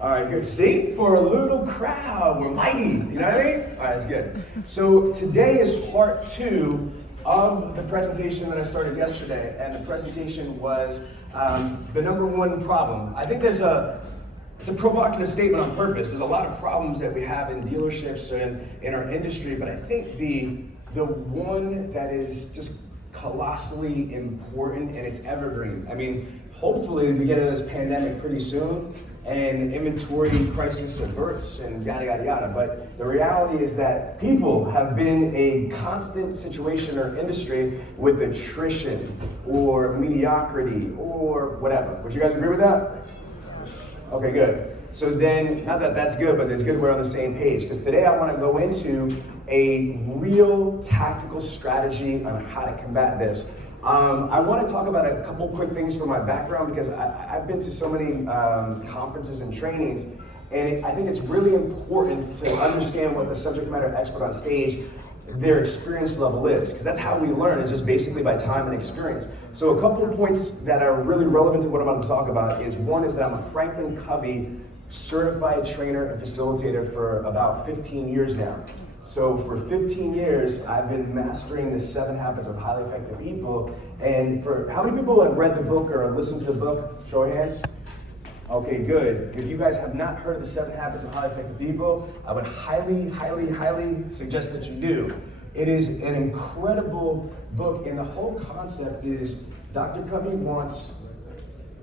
All right, good. See, for a little crowd, we're mighty. You know what I mean? All right, that's good. So today is part 2 of the presentation that I started yesterday, and the presentation was the number 1 problem. I think it's a provocative statement on purpose. There's a lot of problems that we have in dealerships and in our industry, but I think the one that is just colossally important and it's evergreen. I mean, hopefully we get out of this pandemic pretty soon and inventory crisis averts and yada, yada, yada. But the reality is that people have been a constant situation or industry with attrition or mediocrity or whatever. Would you guys agree with that? Okay, good. So then, not that that's good, but it's good we're on the same page. Because today I want to go into a real tactical strategy on how to combat this. I want to talk about a couple quick things from my background because I've been to so many conferences and trainings, and I think it's really important to understand what the subject matter expert on stage, their experience level is, because that's how we learn, is just basically by time and experience. So a couple of points that are really relevant to what I'm going to talk about is, one is that I'm a Franklin Covey certified trainer and facilitator for about 15 years now. So for 15 years, I've been mastering the 7 Habits of Highly Effective People. And for how many people have read the book or listened to the book? Show of hands. Okay, good. If you guys have not heard of the 7 Habits of Highly Effective People, I would highly, highly, highly suggest that you do. It is an incredible book, and the whole concept is Dr. Covey wants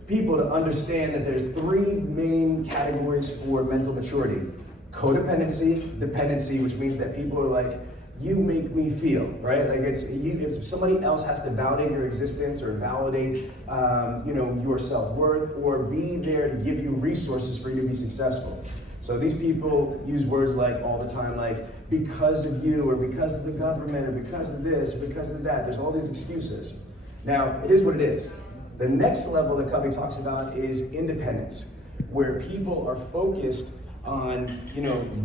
people to understand that there's 3 main categories for mental maturity. Codependency, dependency, which means that people are like, you make me feel, right? Like if somebody else has to validate your existence or validate, your self-worth, or be there to give you resources for you to be successful. So these people use words like all the time, like because of you, or because of the government, or because of this, or because of that. There's all these excuses. Now, it is what it is. The next level that Covey talks about is independence, where people are focused on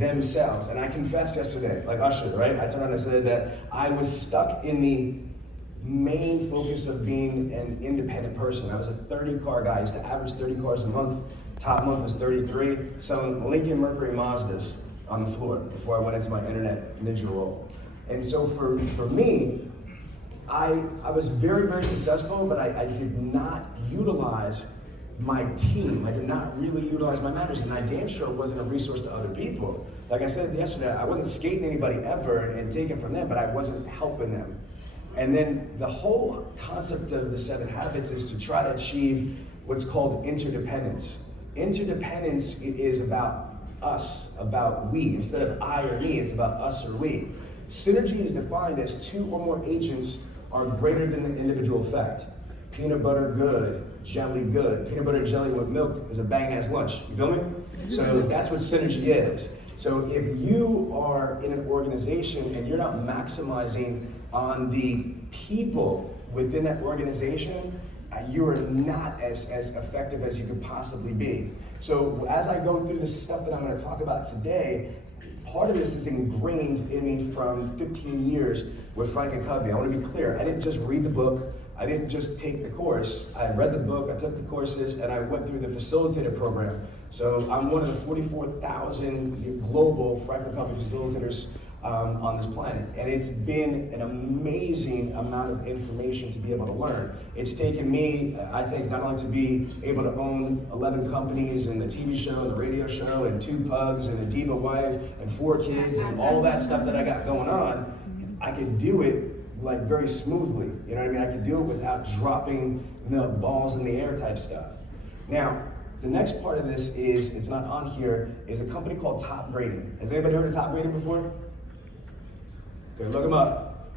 themselves. And I confessed yesterday, like Usher, right? I turned around and said that I was stuck in the main focus of being an independent person. I was a 30-car guy. I used to average 30 cars a month. Top month was 33, selling Lincoln Mercury Mazdas on the floor before I went into my internet ninja role. And so for me, I was very, very successful, but I did not utilize my team. I did not really utilize my managers, and I damn sure wasn't a resource to other people. Like I said yesterday, I wasn't skating anybody ever and taking from them, but I wasn't helping them. And then the whole concept of the 7 habits is to try to achieve what's called interdependence. Interdependence is about us, about we. Instead of I or me, it's about us or we. Synergy is defined as 2 or more agents are greater than the individual effect. Peanut butter, good. Jelly, good. Peanut butter and jelly with milk is a bang-ass lunch. You feel me? So that's what synergy is. So if you are in an organization and you're not maximizing on the people within that organization, you are not as effective as you could possibly be. So as I go through this stuff that I'm going to talk about today, part of this is ingrained in me from 15 years with Franklin Covey. I want to be clear. I didn't just read the book. I didn't just take the course. I read the book, I took the courses, and I went through the facilitator program. So I'm one of the 44,000 global Franklin Covey facilitators on this planet. And it's been an amazing amount of information to be able to learn. It's taken me, I think, not only to be able to own 11 companies and the TV show and the radio show and 2 pugs and a diva wife and 4 kids and all that stuff that I got going on, I could do it like very smoothly. You know what I mean? I could do it without dropping the balls in the air type stuff. Now, the next part of this is, it's not on here, is a company called Top Grading. Has anybody heard of Top Grading before? Okay, look them up.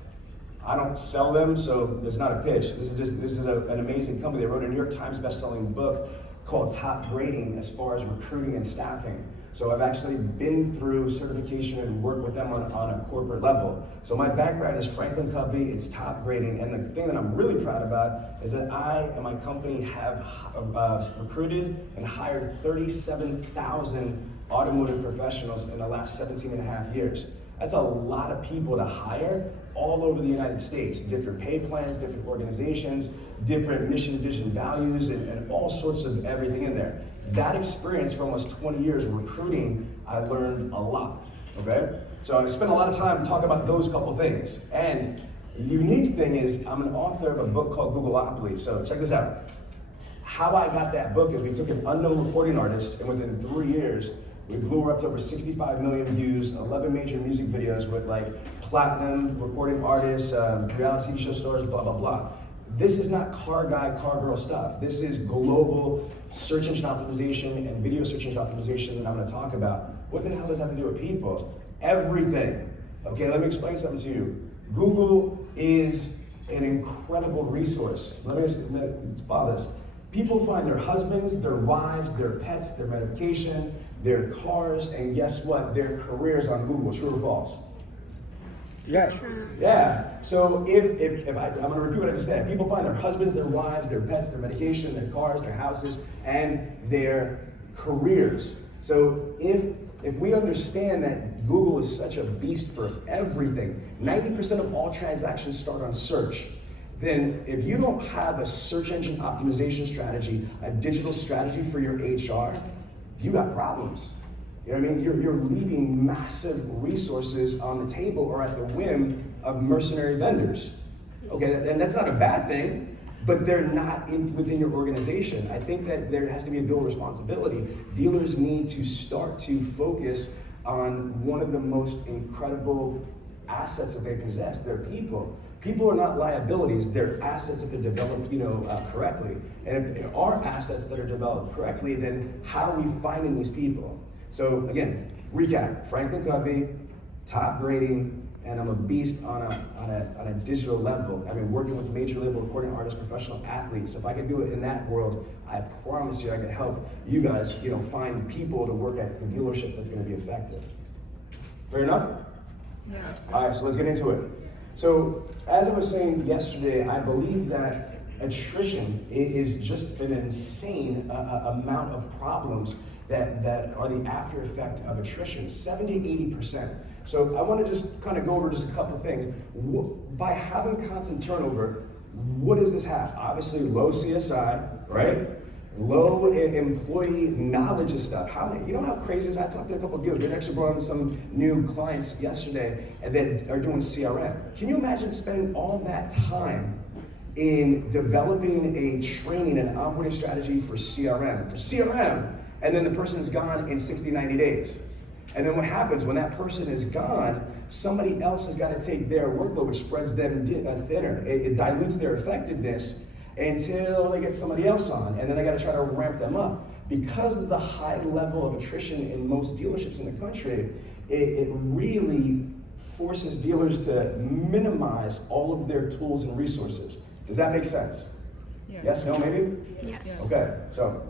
I don't sell them, so there's not a pitch. This is an amazing company. They wrote a New York Times best-selling book called Top Grading as far as recruiting and staffing. So I've actually been through certification and worked with them on a corporate level. So my background is Franklin Covey, it's Top Grading, and the thing that I'm really proud about is that I and my company have recruited and hired 37,000 automotive professionals in the last 17 and a half years. That's a lot of people to hire all over the United States, different pay plans, different organizations, different mission, vision, values, and all sorts of everything in there. that experience for almost 20 years recruiting, I learned a lot, okay? So I spent a lot of time talking about those couple things. And the unique thing is I'm an author of a book called Googleopoly. So check this out. How I got that book is we took an unknown recording artist, and within 3 years, we blew her up to over 65 million views, 11 major music videos with like platinum recording artists, reality TV show stars, blah, blah, blah. This is not car guy, car girl stuff. This is global search engine optimization and video search engine optimization that I'm gonna talk about. What the hell does that have to do with people? Everything. Okay, let me explain something to you. Google is an incredible resource. Let's follow this. People find their husbands, their wives, their pets, their medication, their cars, and guess what? Their careers on Google. True or false? Yeah. Yeah. So I'm gonna repeat what I just said. People find their husbands, their wives, their pets, their medication, their cars, their houses, and their careers. So if we understand that Google is such a beast for everything, 90% of all transactions start on search, then if you don't have a search engine optimization strategy, a digital strategy for your HR, you got problems. You know what I mean? You're leaving massive resources on the table or at the whim of mercenary vendors. Okay, and that's not a bad thing, but they're not within your organization. I think that there has to be a dual responsibility. Dealers need to start to focus on one of the most incredible assets that they possess, their people. People are not liabilities, they're assets if they're developed correctly. And if there are assets that are developed correctly, then how are we finding these people? So again, recap, Franklin Covey, top grading, and I'm a beast on a digital level. I've been working with major label recording artists, professional athletes. So if I can do it in that world, I promise you I can help you guys find people to work at the dealership that's gonna be effective. Fair enough? Yeah. All right, so let's get into it. So as I was saying yesterday, I believe that attrition is just an insane amount of problems that are the after effect of attrition, 70, 80%. So I want to just kind of go over just a couple things. By having constant turnover, what does this have? Obviously low CSI, right? Low employee knowledge of stuff. You know how crazy this is? I talked to a couple of dealers. We actually brought in some new clients yesterday that are doing CRM. Can you imagine spending all that time in developing a training and onboarding strategy for CRM, and then the person's gone in 60, 90 days? And then what happens when that person is gone, somebody else has got to take their workload, which spreads them thinner. It dilutes their effectiveness until they get somebody else on, and then I got to try to ramp them up. Because of the high level of attrition in most dealerships in the country, it really forces dealers to minimize all of their tools and resources. Does that make sense? Yeah. Yes, no, maybe? Yes. Okay, so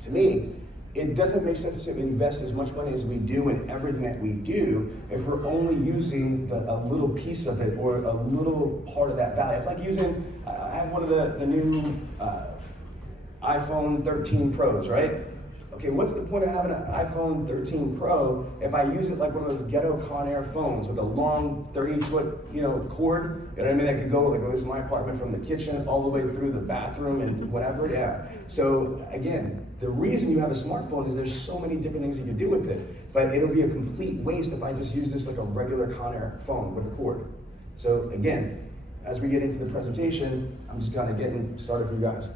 to me, it doesn't make sense to invest as much money as we do in everything that we do if we're only using a little piece of it or a little part of that value. It's like using, I have one of the new iPhone 13 Pros, right? Okay, what's the point of having an iPhone 13 Pro if I use it like one of those ghetto Conair phones with a long 30-foot, cord? You know what I mean? That could go, like, goes to my apartment from the kitchen all the way through the bathroom and whatever. Yeah. So again, the reason you have a smartphone is there's so many different things you can do with it, but it'll be a complete waste if I just use this like a regular Conair phone with a cord. So again, as we get into the presentation, I'm just kind of getting started for you guys.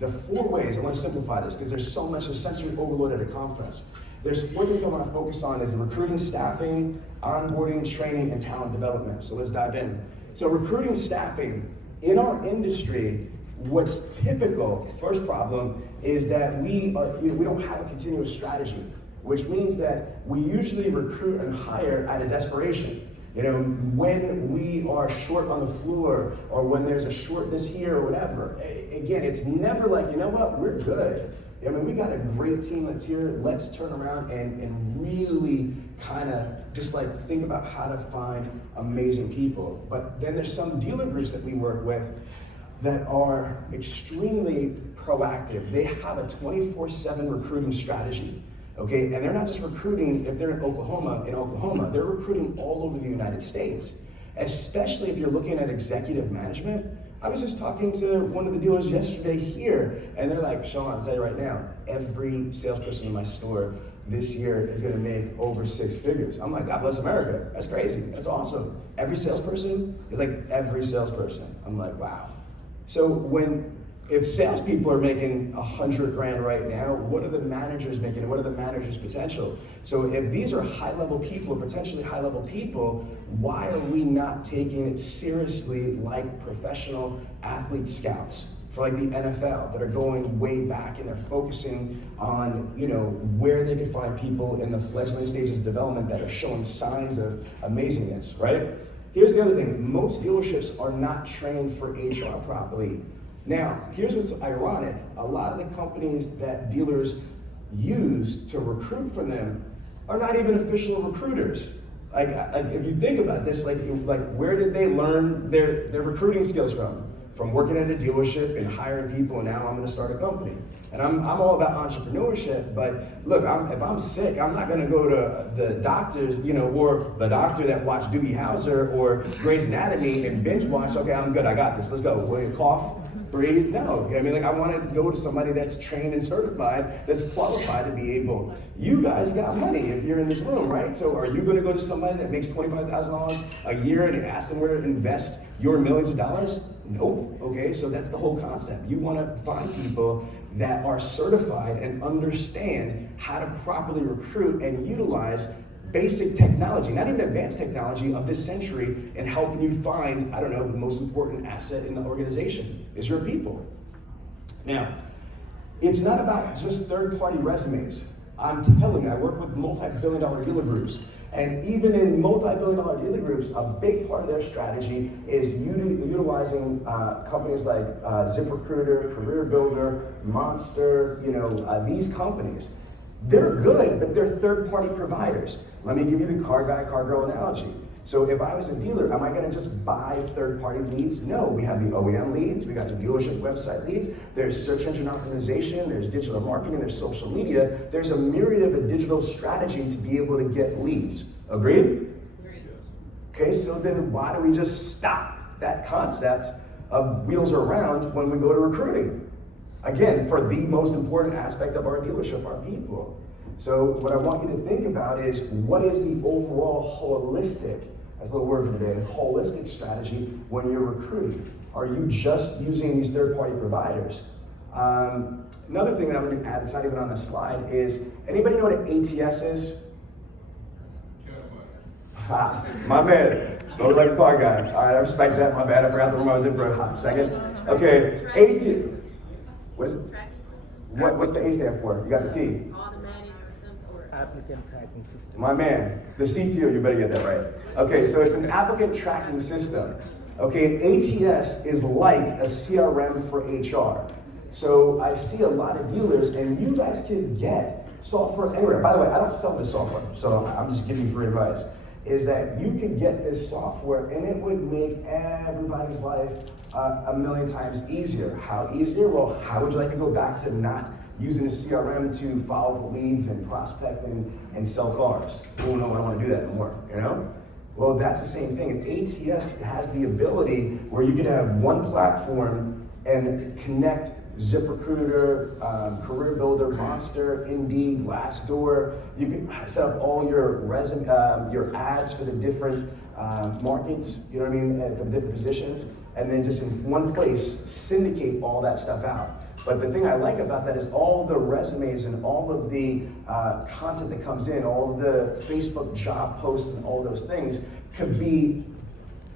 The 4 ways, I want to simplify this because there's so much sensory overload at a conference. There's 4 things I want to focus on is the recruiting, staffing, onboarding, training, and talent development. So let's dive in. So recruiting, staffing, in our industry, what's typical, first problem, is that we don't have a continuous strategy, which means that we usually recruit and hire out of desperation. When we are short on the floor or when there's a shortness here or whatever, again, it's never like, you know what, we're good. I mean, we got a great team that's here. Let's turn around and really kind of just like think about how to find amazing people. But then there's some dealer groups that we work with that are extremely proactive. They have a 24/7 recruiting strategy. Okay, and they're not just recruiting if they're in Oklahoma, they're recruiting all over the United States, especially if you're looking at executive management. I was just talking to one of the dealers yesterday here, and they're like, Sean, I'll tell you right now, every salesperson in my store this year is gonna make over 6 figures. I'm like, God bless America. That's crazy. That's awesome. Every salesperson is like every salesperson. I'm like, wow. So if salespeople are making 100 grand right now, what are the managers making? What are the managers' potential? So if these are high-level people, or potentially high-level people, why are we not taking it seriously like professional athlete scouts for like the NFL that are going way back and they're focusing on, where they can find people in the fledgling stages of development that are showing signs of amazingness, right? Here's the other thing. Most dealerships are not trained for HR properly. Now, here's what's ironic. A lot of the companies that dealers use to recruit for them are not even official recruiters. Like if you think about this, like where did they learn their recruiting skills from? From working at a dealership and hiring people, and now I'm gonna start a company. And I'm all about entrepreneurship, but look, if I'm sick, I'm not gonna go to the doctors, or the doctor that watched Doogie Howser or Grey's Anatomy and binge watch, okay, I'm good, I got this, let's go. Will you cough? Breathe? No. I want to go to somebody that's trained and certified, that's qualified to be able. You guys got money if you're in this room, right? So are you going to go to somebody that makes $25,000 a year and ask them where to invest your millions of dollars? Nope. Okay, so that's the whole concept. You want to find people that are certified and understand how to properly recruit and utilize basic technology, not even advanced technology of this century, and helping you find, the most important asset in the organization is your people. Now, it's not about just third-party resumes. I'm telling you, I work with multi-billion-dollar dealer groups, and even in multi-billion-dollar dealer groups, a big part of their strategy is utilizing companies like ZipRecruiter, Career Builder, Monster, these companies. They're good, but they're third-party providers. Let me give you the car guy, car girl analogy. So if I was a dealer, am I gonna just buy third-party leads? No, we have the OEM leads, we got the dealership website leads, there's search engine optimization, there's digital marketing, there's social media, there's a myriad of a digital strategy to be able to get leads. Agreed? Agreed. Okay, so then why do we just stop that concept of wheels are round when we go to recruiting? Again, for the most important aspect of our dealership, our people. So what I want you to think about is, what is the overall holistic, that's a little word for today, holistic strategy when you're recruiting? Are you just using these third-party providers? Another thing that I'm going to add, that's not even on the slide, is, anybody know what an ATS is? My man, smells like a car guy. All right, I respect that, my bad, I forgot the room I was in for a hot second. Okay, ATS. What is it? What's the A stand for? You got the T. Applicant tracking system. My man, the CTO, you better get that right. Okay, so it's an applicant tracking system. Okay, an ATS is like a CRM for HR. So I see a lot of dealers, and you guys can get software anywhere. By the way, I don't sell this software, so I'm just giving you free advice. Is that you can get this software, and it would make everybody's life a million times easier. How easier? Well, how would you like to go back to not using a CRM to follow leads and prospect and sell cars? Oh no, I don't want to do that anymore, Well, that's the same thing. An ATS has the ability where you can have one platform and connect ZipRecruiter, Career Builder, Monster, Indeed, Glassdoor. You can set up all your your ads for the different markets, for the different positions, and then just in one place, syndicate all that stuff out. But the thing I like about that is all the resumes and all of the content that comes in, all of the Facebook job posts and all those things could be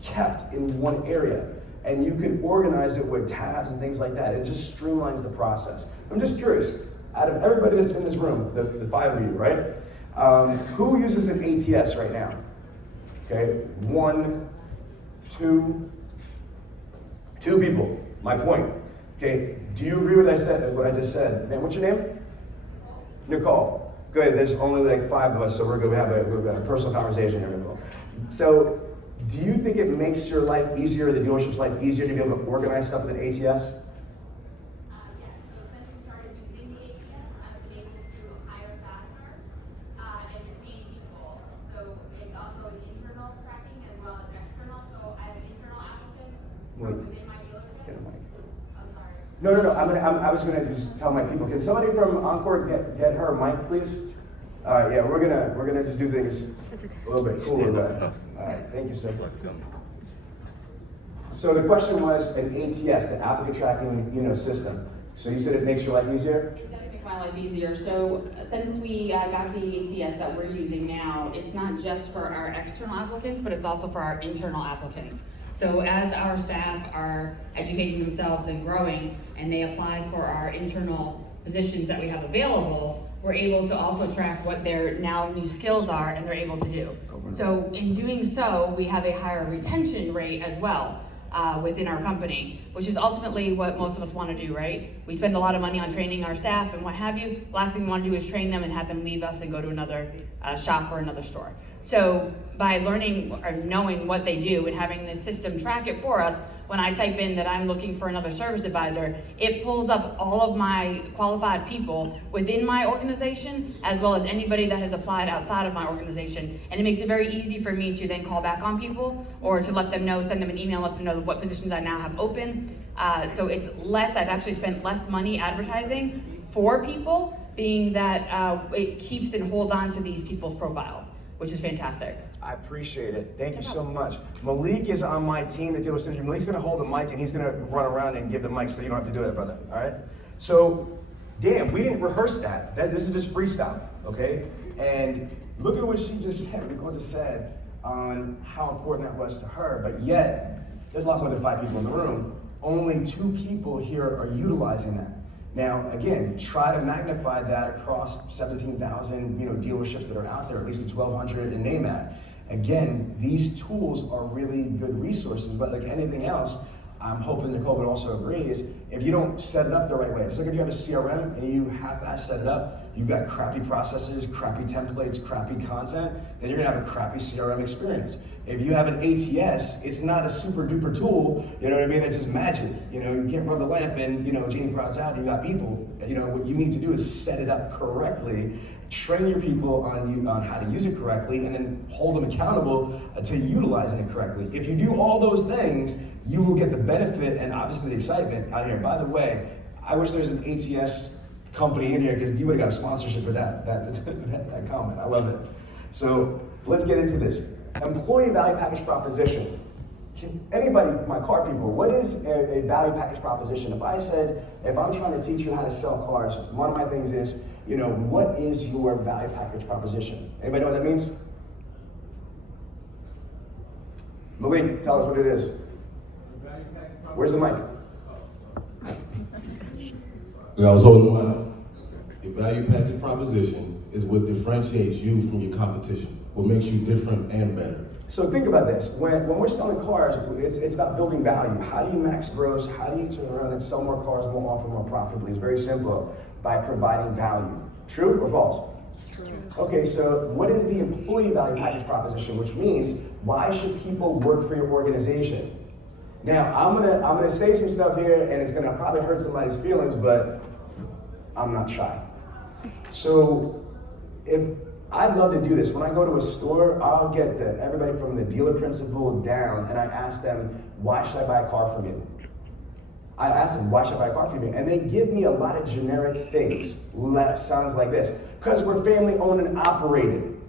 kept in one area. And you can organize it with tabs and things like that. It just streamlines the process. I'm just curious, out of everybody that's in this room, the 5 of you, right? Who uses an ATS right now? Okay, 1, 2 people, my point. Okay, do you agree with what I just said? Man, what's your name? Nicole. Good, there's only like 5 of us, so we're gonna have a personal conversation here, Nicole. So, do you think it makes your life easier, the dealership's life easier to be able to organize stuff with an ATS? Yes. So since we started using the ATS, I've been able to hire faster and retain people. So it's also internal tracking as well as external. So I have internal applicants from within my dealership No. I was gonna just tell my people. Can somebody from Encore get her a mic, please? Yeah, we're gonna just do things a little bit cooler. All right, thank you, sir. So the question was an ATS, the applicant tracking, system. So you said it makes your life easier? It does make my life easier. So since we got the ATS that we're using now, it's not just for our external applicants, but it's also for our internal applicants. So as our staff are educating themselves and growing, and they apply for our internal positions that we have available, we're able to also track what their now new skills are and they're able to do. So in doing so, we have a higher retention rate as well within our company, which is ultimately what most of us want to do, right? We spend a lot of money on training our staff and what have you. Last thing we want to do is train them and have them leave us and go to another shop or another store. So by learning or knowing what they do and having this system track it for us, when I type in that I'm looking for another service advisor, it pulls up all of my qualified people within my organization, as well as anybody that has applied outside of my organization. And it makes it very easy for me to then call back on people or to let them know, send them an email, let them know what positions I now have open. So it's less, I've actually spent less money advertising for people, being that it keeps and holds on to these people's profiles, which is fantastic. I appreciate it. Thank you so much. Malik is on my team to deal with synergy. Malik's gonna hold the mic and he's gonna run around and give the mic so you don't have to do it, brother, all right? So, damn, we didn't rehearse that. This is just freestyle, okay? And look at what she just said, Nicole just said, on how important that was to her, but yet, there's a lot more than 5 people in the room. Only 2 people here are utilizing that. Now, again, try to magnify that across 17,000, dealerships that are out there, at least the 1,200 in NAMAD. Again, these tools are really good resources, but like anything else, I'm hoping Nicole would also agree, is if you don't set it up the right way, just like if you have a CRM and you half-ass set it up, you've got crappy processes, crappy templates, crappy content, then you're gonna have a crappy CRM experience. If you have an ATS, it's not a super duper tool, you know what I mean, that's just magic. You can't rub the lamp and, Genie Proud's out, you got people. What you need to do is set it up correctly, train your people on how to use it correctly, and then hold them accountable to utilizing it correctly. If you do all those things, you will get the benefit and obviously the excitement out here. By the way, I wish there was an ATS company in here because you would have got a sponsorship for that comment. I love it. So let's get into this. Employee value package proposition. Anybody, my car people, what is a value package proposition? If I'm trying to teach you how to sell cars, one of my things is, what is your value package proposition? Anybody know what that means? Malik, tell us what it is. Where's the mic? I was holding one up. Your value package proposition is what differentiates you from your competition, what makes you different and better. So think about this. When we're selling cars, it's about building value. How do you max gross? How do you turn around and sell more cars more often, more profitably? It's very simple, by providing value. True or false? True. Okay, so what is the employee value package proposition? Which means, why should people work for your organization? Now, I'm gonna say some stuff here, and it's gonna probably hurt somebody's feelings, but I'm not shy. So, I'd love to do this. When I go to a store, I'll get everybody from the dealer principal down, and I ask them, why should I buy a car from you? I ask them, why should I buy a car from you? And they give me a lot of generic things. Sounds like this. Because we're family owned and operated.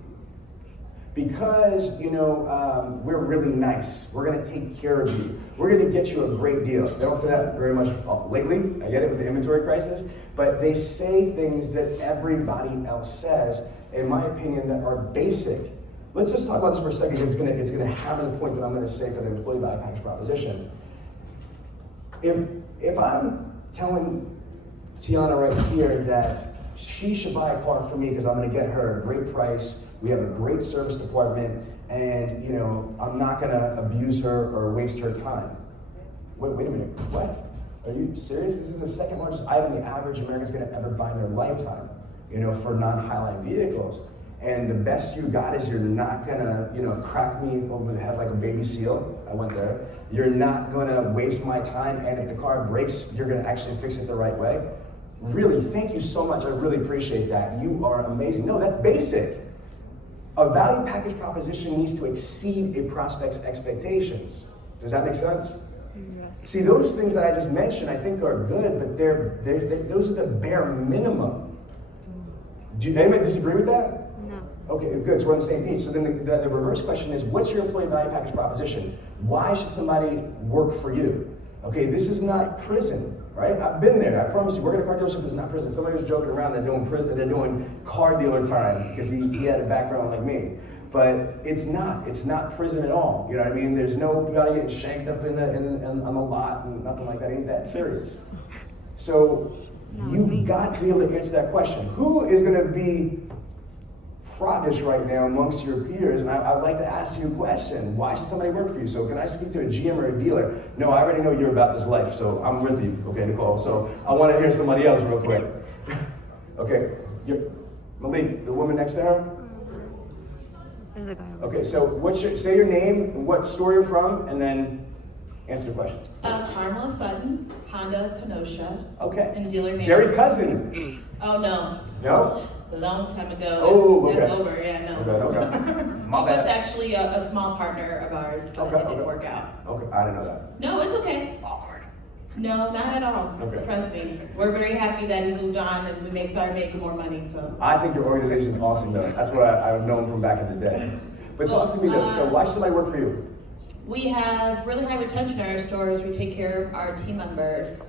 Because, we're really nice. We're gonna take care of you. We're gonna get you a great deal. They don't say that very much lately. I get it with the inventory crisis. But they say things that everybody else says, in my opinion, that are basic. Let's just talk about this for a second. It's gonna hammer the point that I'm gonna say for the employee value package proposition. If I'm telling Tiana right here that she should buy a car from me because I'm gonna get her a great price, we have a great service department, and I'm not gonna abuse her or waste her time. Wait a minute, what? Are you serious? This is the second largest item the average American's gonna ever buy in their lifetime, for non-highline vehicles. And the best you got is you're not gonna, crack me over the head like a baby seal. I went there. You're not gonna waste my time, and if the car breaks, you're gonna actually fix it the right way. Really, thank you so much. I really appreciate that. You are amazing. No, that's basic. A value package proposition needs to exceed a prospect's expectations. Does that make sense? See, those things that I just mentioned, I think are good, but those are the bare minimum. Do anybody disagree with that? No. Okay, good, so we're on the same page. So then the reverse question is, what's your employee value package proposition? Why should somebody work for you? Okay, this is not prison, right? I've been there, I promise you, working at a car dealership is not prison. Somebody was joking around, they're doing prison, they're doing car dealer time because he had a background like me. But it's not prison at all. You know what I mean? There's nobody getting shanked up on the lot and nothing like that. Ain't that serious? So you've got to be able to answer that question. Who is going to be fraudish right now amongst your peers? And I'd like to ask you a question. Why should somebody work for you? So can I speak to a GM or a dealer? No, I already know you're about this life, so I'm with you. Okay, Nicole. So I want to hear somebody else real quick. Okay, Malik, the woman next to her? There's a guy over Okay, so say your name, what store you're from, and then answer the question. Carmela Sutton, Honda of Kenosha. Okay. And dealer name. Jerry Cousins. Oh, no. No? A long time ago. Oh, okay. That's over, yeah, no. Okay. He My was bad. actually a small partner of ours, but Okay, it didn't okay. work out. Okay, I didn't know that. No, it's okay. Awkward. No, not at all. Okay. Trust me. We're very happy that he moved on and we may start making more money, so. I think your organization is awesome, though. That's what I've known from back in the day. But talk to me, though. So why should somebody work for you? We have really high retention in our stores. We take care of our team members.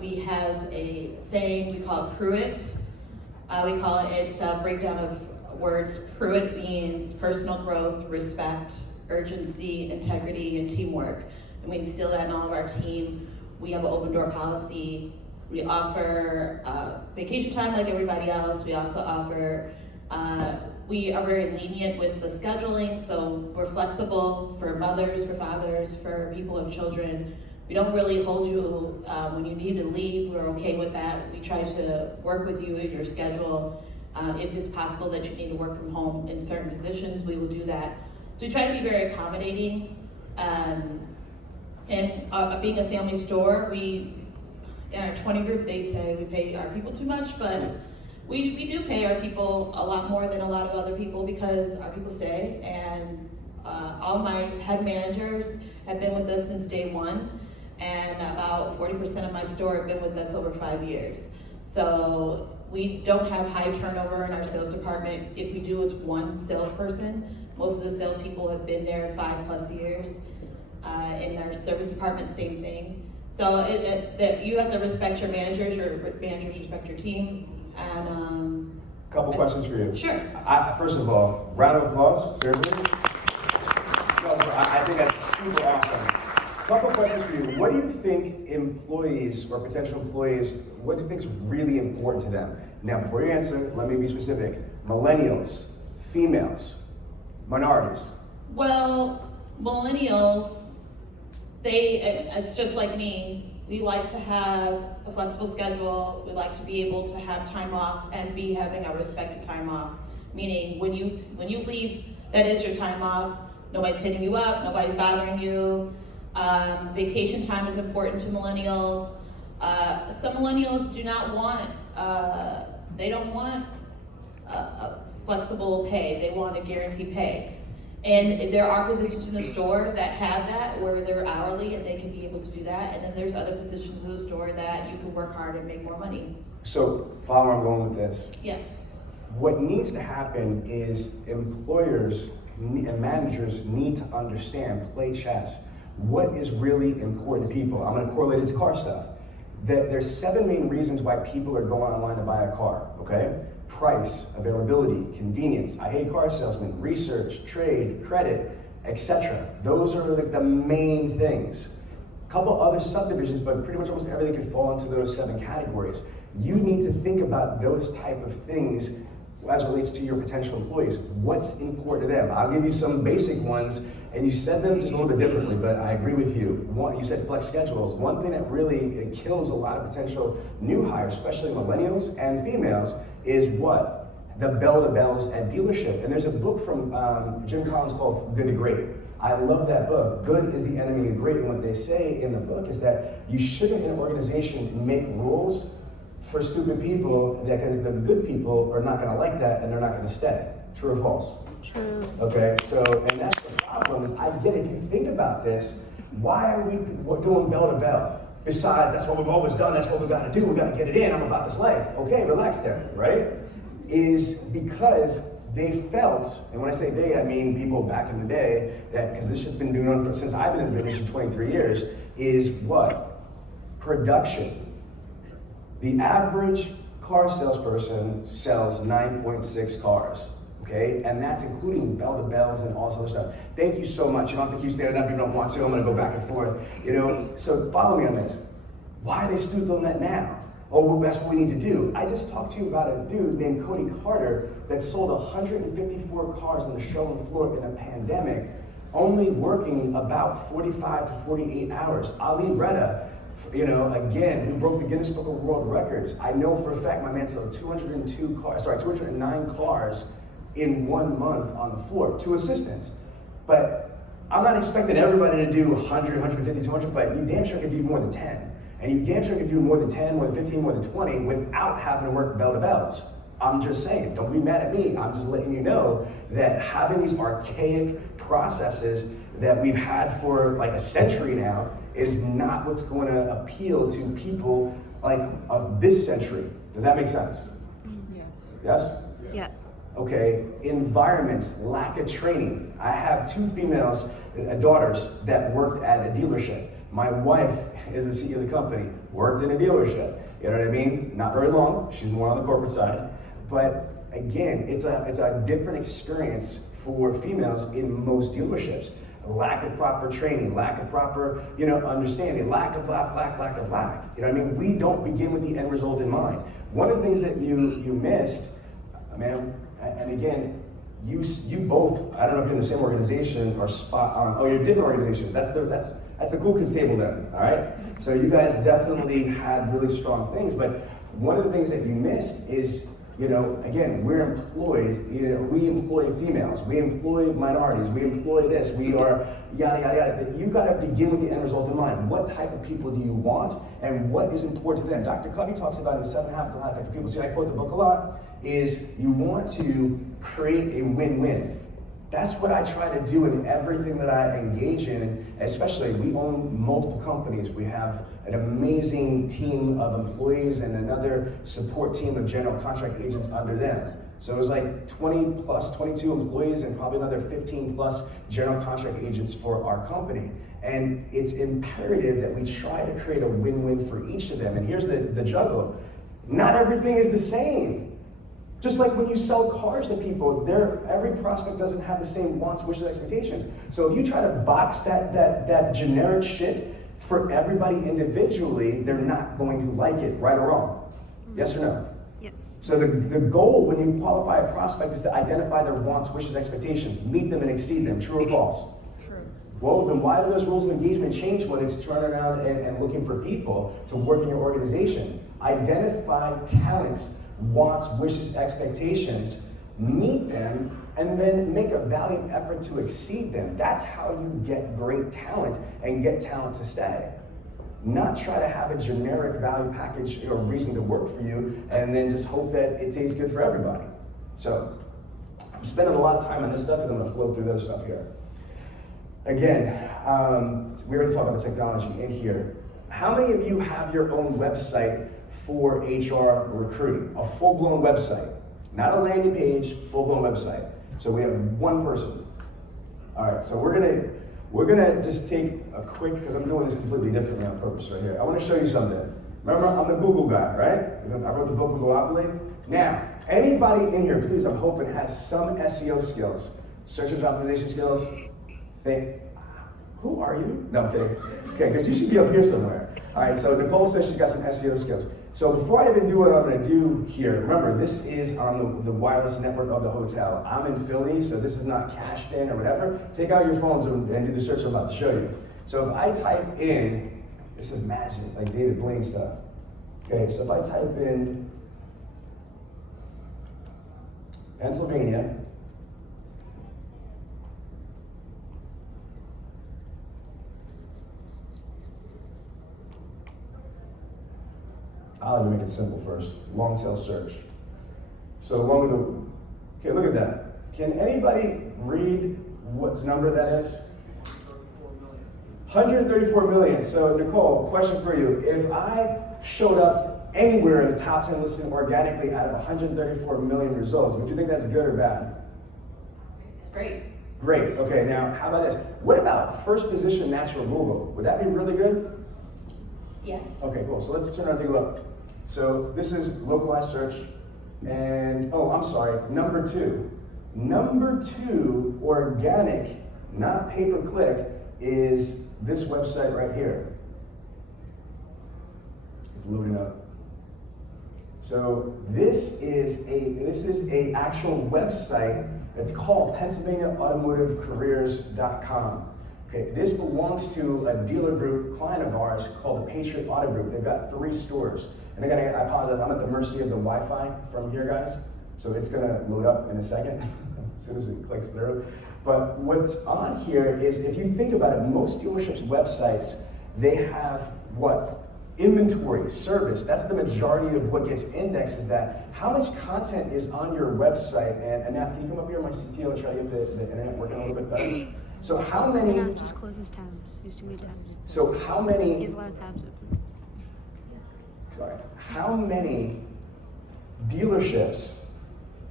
We have a saying, we call it Pruitt. It's a breakdown of words. Pruitt means personal growth, respect, urgency, integrity, and teamwork. And we instill that in all of our team. We have an open door policy. We offer vacation time like everybody else. We also offer, we are very lenient with the scheduling, so we're flexible for mothers, for fathers, for people with children. We don't really hold you when you need to leave. We're okay with that. We try to work with you in your schedule. If it's possible that you need to work from home in certain positions, we will do that. So we try to be very accommodating. And being a family store, in our 20 group, they say we pay our people too much, but we do pay our people a lot more than a lot of other people because our people stay. And all my head managers have been with us since day one, and about 40% of my store have been with us over 5 years. So we don't have high turnover in our sales department. If we do, it's one salesperson. Most of the salespeople have been there 5+ years. In our service department, same thing. So you have to respect your managers respect your team. And Couple questions for you. Sure. First of all, round of applause, seriously. No, I think that's super awesome. Couple questions for you. What do you think employees or potential employees, what do you think is really important to them? Now, before you answer, let me be specific. Millennials, females, minorities. Well, millennials, it's just like me. We like to have a flexible schedule. We like to be able to have time off and be having a respected time off. Meaning when you leave, that is your time off. Nobody's hitting you up, nobody's bothering you. Vacation time is important to millennials. Some millennials do not want, they don't want a flexible pay. They want a guaranteed pay. And there are positions in the store that have that, where they're hourly and they can be able to do that. And then there's other positions in the store that you can work hard and make more money. So, follow where I'm going with this. Yeah. What needs to happen is employers and managers need to understand, play chess. What is really important to people? I'm gonna correlate it to car stuff. There's 7 main reasons why people are going online to buy a car, okay? Price, availability, convenience, I hate car salesmen, research, trade, credit, etc. Those are like the main things. A couple other subdivisions, but pretty much almost everything could fall into those 7 categories. You need to think about those type of things as it relates to your potential employees. What's important to them? I'll give you some basic ones, and you said them just a little bit differently, but I agree with you. You said flex schedule. One thing that really kills a lot of potential new hires, especially millennials and females, is what? The bell to bells at dealership. And there's a book from Jim Collins called Good to Great. I love that book. Good is the enemy of great. And what they say in the book is that you shouldn't in an organization make rules for stupid people, because the good people are not gonna like that and they're not gonna stay. True or false? True. Okay, so, and that's the problem is, I get it. If you think about this, Why are we doing bell to bell? Besides, that's what we've always done, that's what we've got to do, we've got to get it in, I'm about this life. Okay, relax there, right? Is because they felt, and when I say they, I mean people back in the day, that, because this shit's been going on since I've been in the business for 23 years, is what? Production. The average car salesperson sells 9.6 cars, okay? And that's including bell to bells and all this other stuff. Thank you so much. You don't have to keep standing up if you don't want to. I'm gonna go back and forth, you know? So follow me on this. Why are they stooped on that now? Oh, well, that's what we need to do. I just talked to you about a dude named Cody Carter that sold 154 cars on the showroom floor in a pandemic, only working about 45 to 48 hours. Ali Reda, you know, again, who broke the Guinness Book of World Records. I know for a fact my man sold 209 cars in 1 month on the floor, 2 assistants. But I'm not expecting everybody to do 100, 150, 200, but you damn sure could do more than 10. And you damn sure could do more than 10, more than 15, more than 20 without having to work bell to bells. I'm just saying, don't be mad at me. I'm just letting you know that having these archaic processes that we've had for like a century now is not what's going to appeal to people like of this century. Does that make sense? Yes. Yes? Yes. Okay, environments, lack of training. I have 2 females, daughters, that worked at a dealership. My wife is the CEO of the company, worked in a dealership. You know what I mean? Not very long, she's more on the corporate side. But again, it's a different experience for females in most dealerships. Lack of proper training, lack of proper, you know, understanding, lack of. You know what I mean? We don't begin with the end result in mind. One of the things that you missed, man, and again, you both, I don't know if you're in the same organization or spot on, oh, you're different organizations. That's the cool kids table then, all right? So you guys definitely had really strong things, but one of the things that you missed is, you know, again, we're employed, you know, we employ females, we employ minorities, we employ this, we are yada, yada, yada. You gotta begin with the end result in mind. What type of people do you want and what is important to them? Dr. Covey talks about in the 7 Habits of Highly Effective People. See, I quote the book a lot, is you want to create a win-win. That's what I try to do in everything that I engage in, and especially we own multiple companies. We have an amazing team of employees and another support team of general contract agents under them. So it was like 20 plus 22 employees and probably another 15 plus general contract agents for our company. And it's imperative that we try to create a win-win for each of them. And here's the juggle. Not everything is the same. Just like when you sell cars to people, every prospect doesn't have the same wants, wishes, expectations. So if you try to box that generic shit for everybody individually, they're not going to like it, right or wrong. Yes or no? Yes. So the goal when you qualify a prospect is to identify their wants, wishes, expectations, meet them and exceed them, true or false? True. Well, then why do those rules of engagement change when it's turning around and looking for people to work in your organization? Identify talents, wants, wishes, expectations, meet them, and then make a valiant effort to exceed them. That's how you get great talent and get talent to stay. Not try to have a generic value package or reason to work for you and then just hope that it tastes good for everybody. So I'm spending a lot of time on this stuff because I'm gonna flow through those stuff here. Again, we already talked about the technology in here. How many of you have your own website for HR recruiting? A full-blown website, not a landing page, full-blown website. So we have 1 person. All right, so we're gonna just take a quick, because I'm doing this completely differently on purpose right here. I want to show you something. Remember, I'm the Google guy, right? I wrote the book Googleopoly. Now, anybody in here, please, I'm hoping, has some SEO skills, search engine optimization skills. Who are you? No, I'm kidding. Okay, because you should be up here somewhere. All right, so Nicole says she's got some SEO skills. So before I even do what I'm gonna do here, remember, this is on the wireless network of the hotel. I'm in Philly, so this is not cashed in or whatever. Take out your phones and do the search I'm about to show you. So if I type in, this is magic, like David Blaine stuff. Okay, so if I type in Pennsylvania, I'll even make it simple first. Long tail search. So okay, look at that. Can anybody read what number that is? 134 million. So Nicole, question for you. If I showed up anywhere in the top 10 listing organically out of 134 million results, would you think that's good or bad? It's great. Great, okay, now how about this? What about first position natural Google? Would that be really good? Yes. Okay, cool, so let's turn around and take a look. So this is localized search, and oh, I'm sorry, number 2. Number 2, organic, not pay-per-click, is this website right here. It's loading up. So this is a actual website. It's called PennsylvaniaAutomotiveCareers.com. Okay, this belongs to a dealer group client of ours called the Patriot Auto Group. They've got 3 stores. And again, I apologize, I'm at the mercy of the Wi-Fi from here, guys. So it's gonna load up in a second, as soon as it clicks through. But what's on here is, if you think about it, most dealerships' websites, they have what? Inventory, service. That's the majority of what gets indexed, is that how much content is on your website. And Nath, can you come up here, my CTO, and try to get the internet working a little bit better? So how many? No, just close his tabs. There's too many tabs. So how many? He's allowed tabs open. Sorry. How many dealerships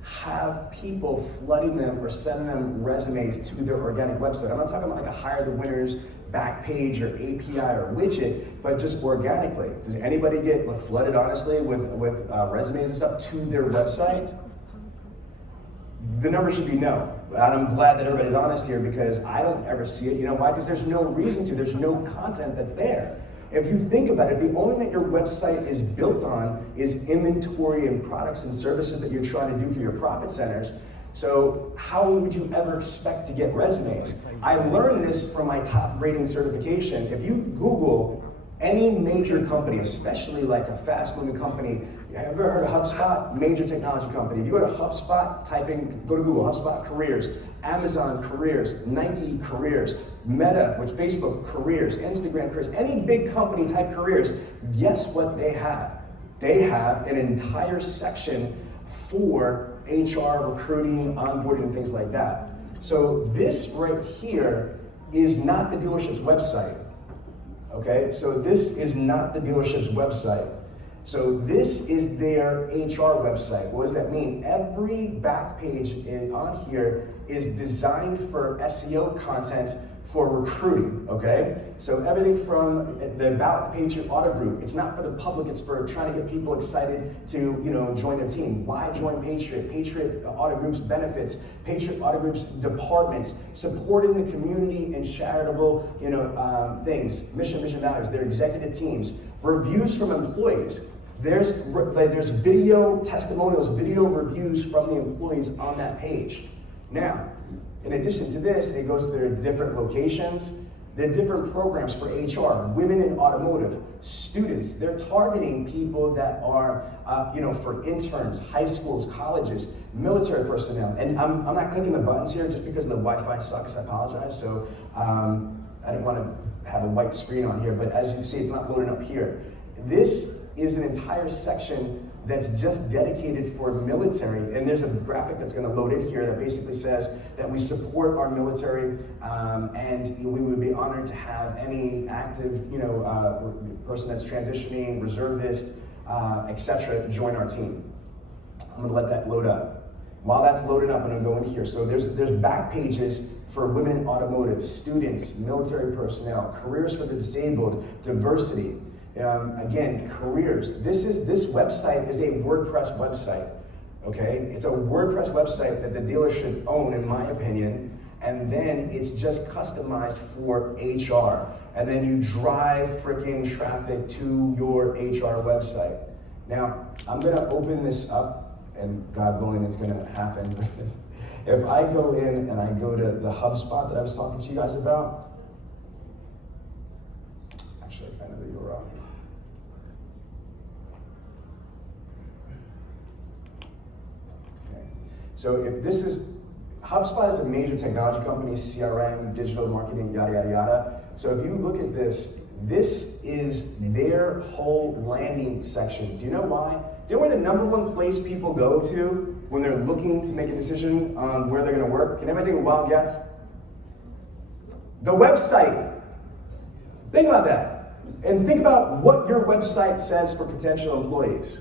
have people flooding them or sending them resumes to their organic website? I'm not talking about like a hire the winners back page or API or widget, but just organically. Does anybody get flooded, honestly, with resumes and stuff to their website? The number should be no. And I'm glad that everybody's honest here, because I don't ever see it. You know why? Because there's no reason to. There's no content that's there. If you think about it, the only thing that your website is built on is inventory and products and services that you're trying to do for your profit centers. So how would you ever expect to get resumes? I learned this from my top rating certification. If you Google any major company, especially like a fast moving company, have you ever heard of HubSpot? Major technology company. If you go to HubSpot, go to Google, HubSpot careers, Amazon careers, Nike careers, Meta, which Facebook careers, Instagram careers, any big company type careers, guess what they have? They have an entire section for HR, recruiting, onboarding, things like that. So this right here is not the dealership's website. Okay, so this is not the dealership's website. So this is their HR website. What does that mean? Every back page on here is designed for SEO content for recruiting, okay? So everything from the About the Patriot Auto Group, it's not for the public, it's for trying to get people excited to, join their team. Why join Patriot? Patriot Auto Group's benefits, Patriot Auto Group's departments, supporting the community and charitable, things, mission values, their executive teams, reviews from employees. There's video testimonials, video reviews from the employees on that page. Now, in addition to this, it goes to their different locations, their different programs for HR, women in automotive, students. They're targeting people that are, for interns, high schools, colleges, military personnel. And I'm not clicking the buttons here just because the Wi-Fi sucks, I apologize. So I didn't want to have a white screen on here, but as you can see, it's not loading up here. This is an entire section that's just dedicated for military, and there's a graphic that's going to load in here that basically says that we support our military, and we would be honored to have any active, person that's transitioning, reservist, etc., join our team. I'm going to let that load up. While that's loaded up, I'm going to go in here. So there's back pages for women in automotive, students, military personnel, careers for the disabled, diversity. Again, careers. This website is a WordPress website, okay? It's a WordPress website that the dealer should own, in my opinion, and then it's just customized for HR. And then you drive freaking traffic to your HR website. Now, I'm gonna open this up, and God willing, it's gonna happen. If I go in and I go to the HubSpot that I was talking to you guys about, actually, I know the URL. So if this is, HubSpot is a major technology company, CRM, digital marketing, yada, yada, yada. So if you look at this, this is their whole landing section. Do you know why? Do you know where the #1 place people go to when they're looking to make a decision on where they're gonna work? Can anybody take a wild guess? The website. Think about that. And think about what your website says for potential employees.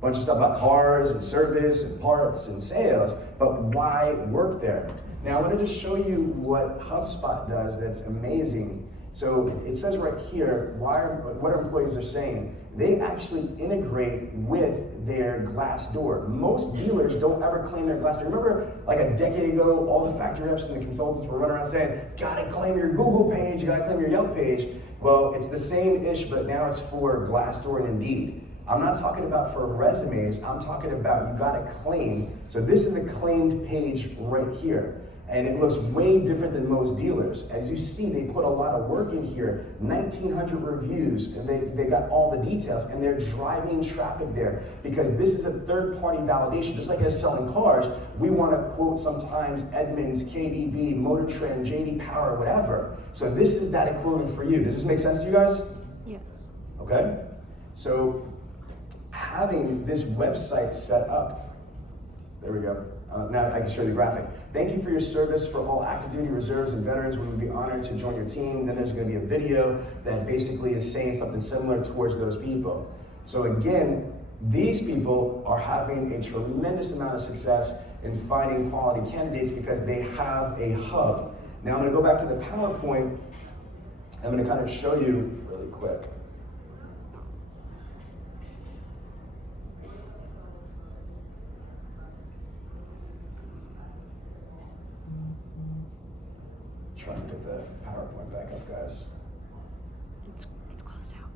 Bunch of stuff about cars and service and parts and sales, but why work there? Now I want to just show you what HubSpot does that's amazing. So it says right here, what our employees are saying. They actually integrate with their Glassdoor. Most dealers don't ever claim their Glassdoor. Remember like a decade ago, all the factory reps and the consultants were running around saying, gotta claim your Google page, you gotta claim your Yelp page. Well, it's the same ish, but now it's for Glassdoor and Indeed. I'm not talking about for resumes, I'm talking about you gotta claim. So this is a claimed page right here. And it looks way different than most dealers. As you see, they put a lot of work in here, 1,900 reviews, and they got all the details, and they're driving traffic there because this is a third-party validation. Just like as selling cars, we want to quote sometimes Edmunds, KBB, Motor Trend, JD Power, whatever. So this is that equivalent for you. Does this make sense to you guys? Yeah. Okay. So having this website set up, there we go. Now I can show you the graphic. Thank you for your service for all active duty reserves and veterans. We would be honored to join your team. Then there's going to be a video that basically is saying something similar towards those people. So again, these people are having a tremendous amount of success in finding quality candidates because they have a hub. Now I'm going to go back to the PowerPoint. I'm going to kind of show you really quick. Trying to get the PowerPoint back up, guys. It's closed out.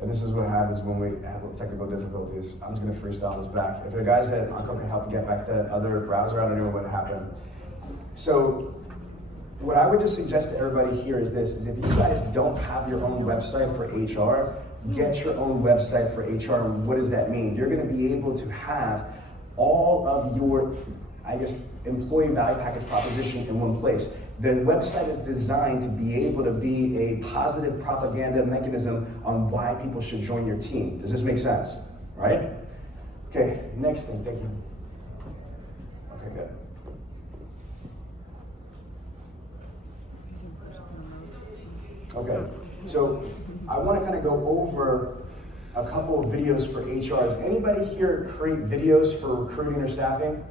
And this is what happens when we have technical difficulties. I'm just gonna freestyle this back. If the guys at Uncle can help get back the other browser, I don't know what happened. So, what I would just suggest to everybody here is this, is if you guys don't have your own website for HR, get your own website for HR. And what does that mean? You're gonna be able to have all of your, I guess, employee value package proposition in one place. The website is designed to be able to be a positive propaganda mechanism on why people should join your team. Does this make sense? Right? Okay, next thing, thank you. Okay, good. Okay, so I want to kind of go over a couple of videos for HR. Does anybody here create videos for recruiting or staffing?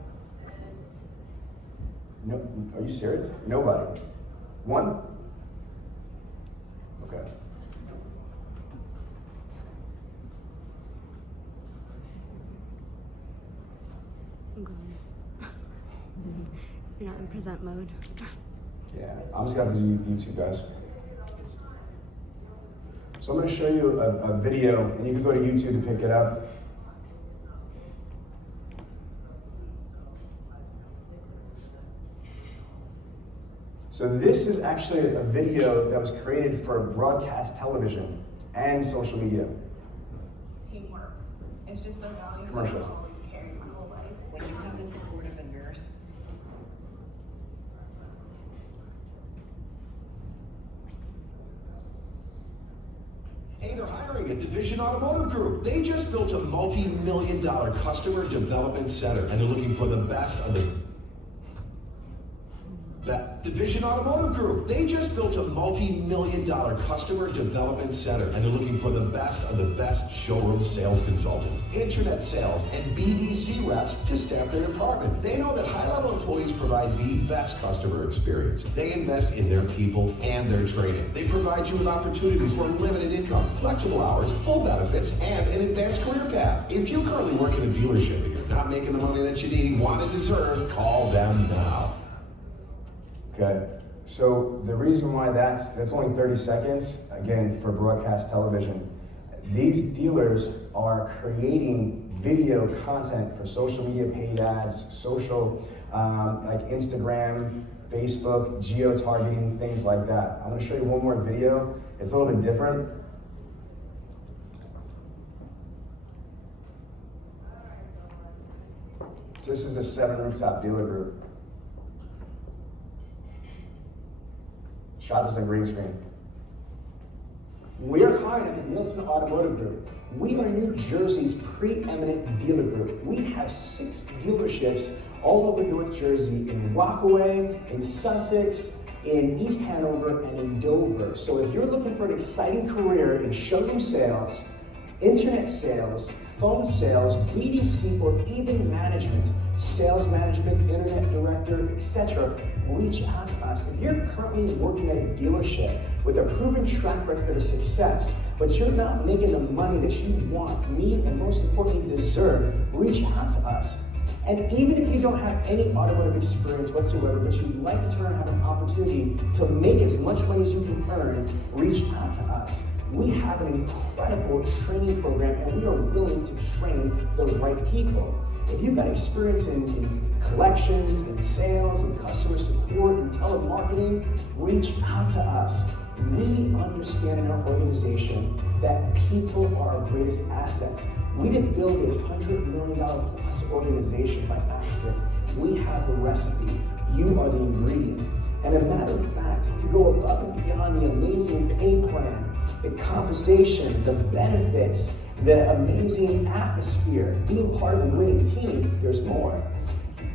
No, are you serious? Nobody. One? Okay. I'm going. You're not in present mode. Yeah, I'm just gonna have to do YouTube, guys. So I'm gonna show you a video, and you can go to YouTube to pick it up. So this is actually a video that was created for broadcast television and social media. Teamwork. It's just a value Commercials. I've always carried my whole life. When you have the support of a nurse. Hey, they're hiring at Division Automotive Group. They just built a multi-million-dollar customer development center, and they're looking for the best of the Division Automotive Group. They just built a multi-million-dollar customer development center, and they're looking for the best of the best showroom sales consultants, internet sales, and BDC reps to staff their department. They know that high-level employees provide the best customer experience. They invest in their people and their training. They provide you with opportunities for limited income, flexible hours, full benefits, and an advanced career path. If you currently work in a dealership and you're not making the money that you need, want, and deserve, call them now. Okay, so the reason why that's only 30 seconds, again, for broadcast television, these dealers are creating video content for social media paid ads, social, like Instagram, Facebook, geo-targeting, things like that. I'm gonna show you one more video. It's a little bit different. So this is a 7 rooftop dealer group. Shot this on green screen. We are hired at the Nielsen Automotive Group. We are New Jersey's preeminent dealer group. We have 6 dealerships all over North Jersey, in Rockaway, in Sussex, in East Hanover, and in Dover. So if you're looking for an exciting career in showroom sales, internet sales, phone sales, BDC, or even management, sales management, internet director, etc., reach out to us. If you're currently working at a dealership with a proven track record of success, but you're not making the money that you want, need, and most importantly deserve, reach out to us. And even if you don't have any automotive experience whatsoever, but you'd like to turn and have an opportunity to make as much money as you can earn, reach out to us. We have an incredible training program, and we are willing to train the right people. If you've got experience in collections, in sales, in customer support, in telemarketing, reach out to us. We understand in our organization that people are our greatest assets. We didn't build a $100 million plus organization by accident. We have the recipe. You are the ingredient. And a matter of fact, to go above and beyond the amazing pay plan, the compensation, the benefits, the amazing atmosphere, being part of a winning team, there's more.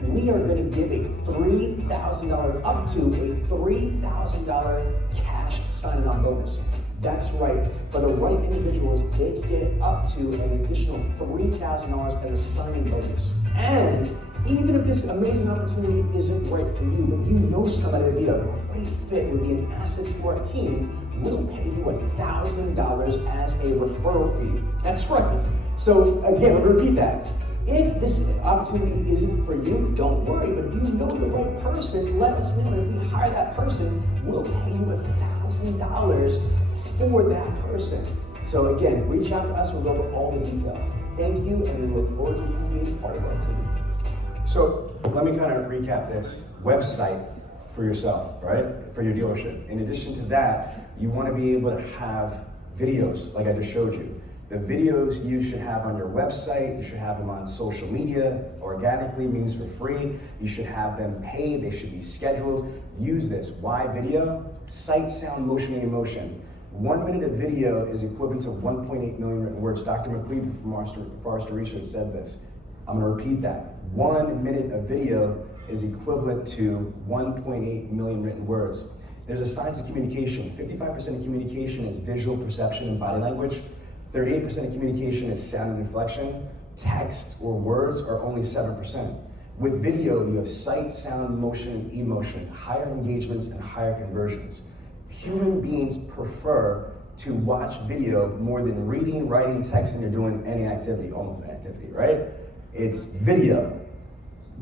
We are going to give a $3,000, up to a $3,000 cash signing on bonus. That's right. For the right individuals, they can get up to an additional $3,000 as a signing bonus. And even if this amazing opportunity isn't right for you, but you know somebody that would be a great fit, would be an asset to our team, we'll pay you $1,000 as a referral fee. That's right. So again, let me repeat that. If this opportunity isn't for you, don't worry, but if you know the right person, let us know. And if we hire that person, we'll pay you $1,000 for that person. So again, reach out to us, we'll go over all the details. Thank you, and we look forward to you being part of our team. So let me kind of recap this website for yourself, right? For your dealership. In addition to that, you want to be able to have videos like I just showed you. The videos you should have on your website, you should have them on social media, organically, means for free. You should have them paid, they should be scheduled. Use this. Why video? Sight, sound, motion, and emotion. 1 minute of video is equivalent to 1.8 million written words. Dr. McQueen from Forrester Research said this. I'm going to repeat that. 1 minute of video is equivalent to 1.8 million written words. There's a science of communication. 55% of communication is visual perception and body language. 38% of communication is sound and inflection. Text or words are only 7%. With video, you have sight, sound, motion, and emotion, higher engagements and higher conversions. Human beings prefer to watch video more than reading, writing, texting, or doing any activity, almost any activity, right? It's video.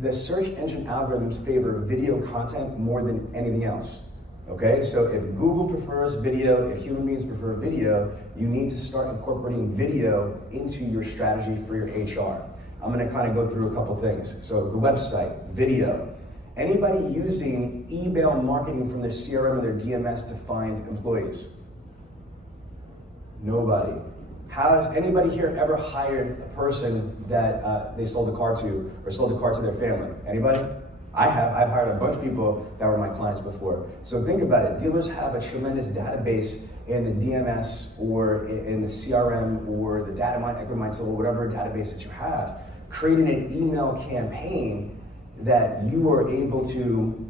The search engine algorithms favor video content more than anything else. Okay, so if Google prefers video, if human beings prefer video, you need to start incorporating video into your strategy for your HR. I'm gonna kind of go through a couple things. So the website, video. Anybody using email marketing from their CRM or their DMS to find employees? Nobody. Has anybody here ever hired a person that they sold a car to or sold a car to their family? Anybody? I have. I've hired a bunch of people that were my clients before. So think about it. Dealers have a tremendous database in the DMS or in the CRM or the data mine, EquiMindset, or whatever database that you have. Creating an email campaign that you are able to,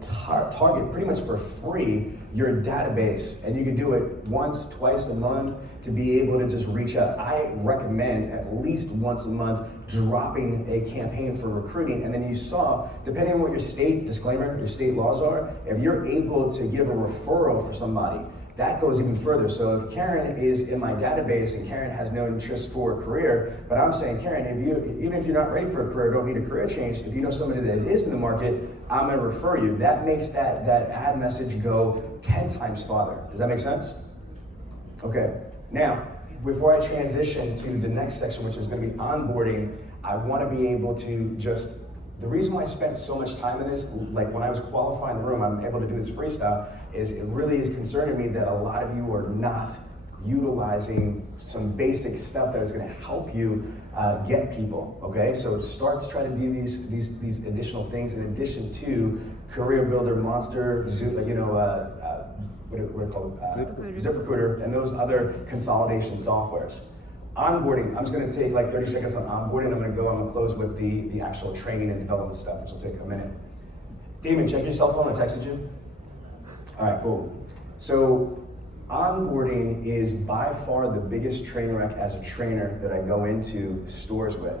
target pretty much for free your database, and you can do it once, twice a month to be able to just reach out. I recommend at least once a month dropping a campaign for recruiting, and then you saw, depending on what your state disclaimer, your state laws are, if you're able to give a referral for somebody, that goes even further. So if Karen is in my database and Karen has no interest for a career, but I'm saying, Karen, even if you're not ready for a career, don't need a career change, if you know somebody that is in the market, I'm gonna refer you. That makes that ad message go 10 times farther. Does that make sense? Okay, now, before I transition to the next section, which is gonna be onboarding, I wanna be able to the reason why I spent so much time in this, like when I was qualifying the room, I'm able to do this freestyle, is it really is concerning me that a lot of you are not utilizing some basic stuff that is going to help you get people. Okay, so start to try to do these additional things in addition to Career Builder, Monster, ZipRecruiter, and those other consolidation softwares. onboarding, I'm just gonna take like 30 seconds on onboarding. I'm gonna close with the actual training and development stuff, which will take a minute. Damon, check your cell phone, I texted you. All right, cool. So onboarding is by far the biggest train wreck as a trainer that I go into stores with,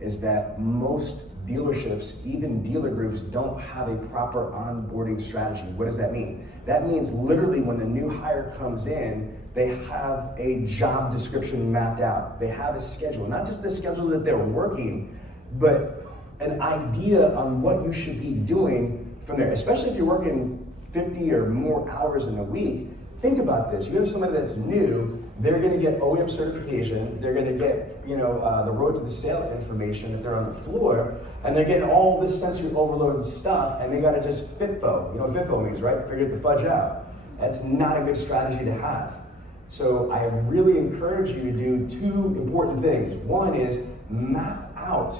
is that most dealerships, even dealer groups, don't have a proper onboarding strategy. What does that mean? That means literally when the new hire comes in, they have a job description mapped out. They have a schedule, not just the schedule that they're working, but an idea on what you should be doing from there, especially if you're working 50 or more hours in a week. Think about this. You have somebody that's new, they're gonna get OEM certification, they're gonna get the road to the sale information if they're on the floor, and they're getting all this sensory overload and stuff, and they gotta just FIFO. You know what FIFO means, right? Figure the fudge out. That's not a good strategy to have. So I really encourage you to do two important things. One is map out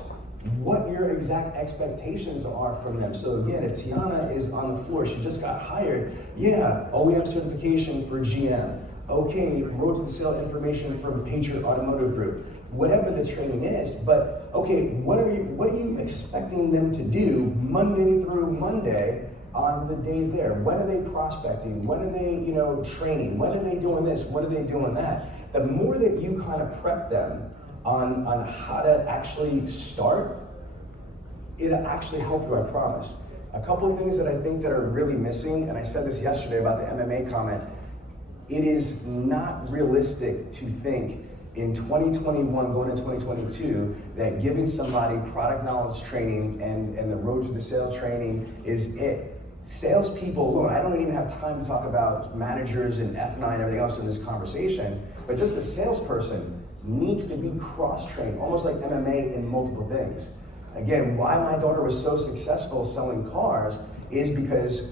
what your exact expectations are from them. So again, if Tiana is on the floor, she just got hired, yeah, OEM certification for GM. Okay, road to the sale information from Patriot Automotive Group. Whatever the training is, but okay, what are you expecting them to do Monday through Monday on the days there? When are they prospecting? When are they, training? When are they doing this? When are they doing that? The more that you kind of prep them on how to actually start, it'll actually help you, I promise. A couple of things that I think that are really missing, and I said this yesterday about the MMA comment, it is not realistic to think in 2021 going into 2022 that giving somebody product knowledge training and the road to the sale training is it. Salespeople alone, I don't even have time to talk about managers and F&I and everything else in this conversation, but just a salesperson needs to be cross-trained, almost like MMA in multiple things. Again, why my daughter was so successful selling cars is because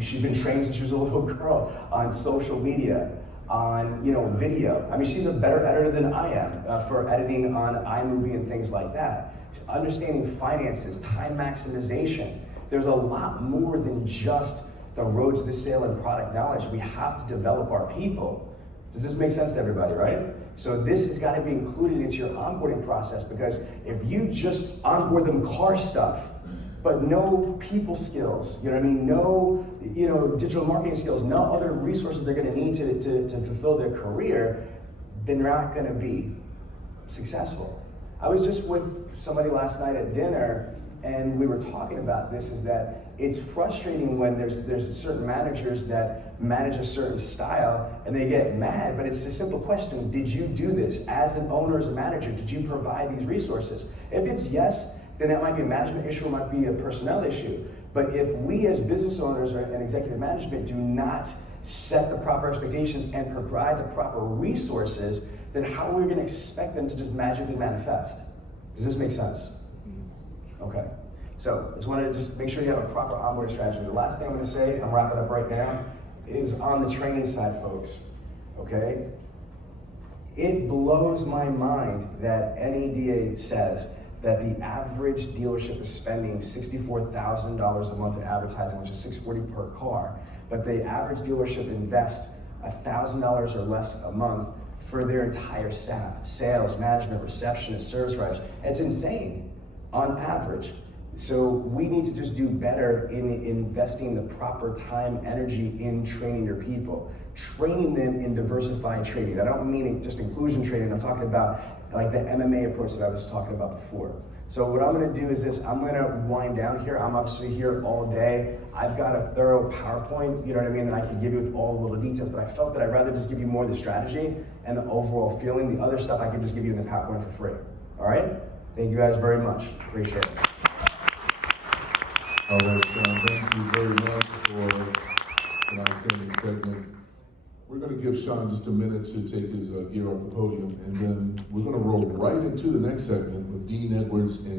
she's been trained since she was a little girl on social media, on video. I mean, she's a better editor than I am for editing on iMovie and things like that. Understanding finances, time maximization. There's a lot more than just the road to the sale and product knowledge. We have to develop our people. Does this make sense to everybody, right? So this has got to be included into your onboarding process, because if you just onboard them car stuff, but no people skills, no, digital marketing skills, no other resources they're going to need to fulfill their career, then they're not going to be successful. I was just with somebody last night at dinner, and we were talking about this, is that it's frustrating when there's certain managers that manage a certain style and they get mad, but it's a simple question. Did you do this? As an owner, as a manager, did you provide these resources? If it's yes, then that might be a management issue, it might be a personnel issue. But if we as business owners and executive management do not set the proper expectations and provide the proper resources, then how are we gonna expect them to just magically manifest? Does this make sense? Okay. So I just want to make sure you have a proper onboarding strategy. The last thing I'm going to say, I'm wrapping up right now, is on the training side, folks. Okay? It blows my mind that NADA says that the average dealership is spending $64,000 a month in advertising, which is $640 per car, but the average dealership invests $1,000 or less a month for their entire staff, sales, management, receptionists, service writers. It's insane on average. So we need to just do better in investing the proper time, energy in training your people, training them in diversified training. I don't mean just inclusion training. I'm talking about like the MMA approach that I was talking about before. So what I'm gonna do is this, I'm gonna wind down here. I'm obviously here all day. I've got a thorough PowerPoint, you know what I mean, that I can give you with all the little details, but I felt that I'd rather just give you more of the strategy and the overall feeling. The other stuff I can just give you in the PowerPoint for free, all right? Thank you guys very much, appreciate it. All right, Sean, thank you very much for an outstanding segment. We're going to give Sean just a minute to take his gear off the podium, and then we're going to roll right into the next segment with Dean Edwards and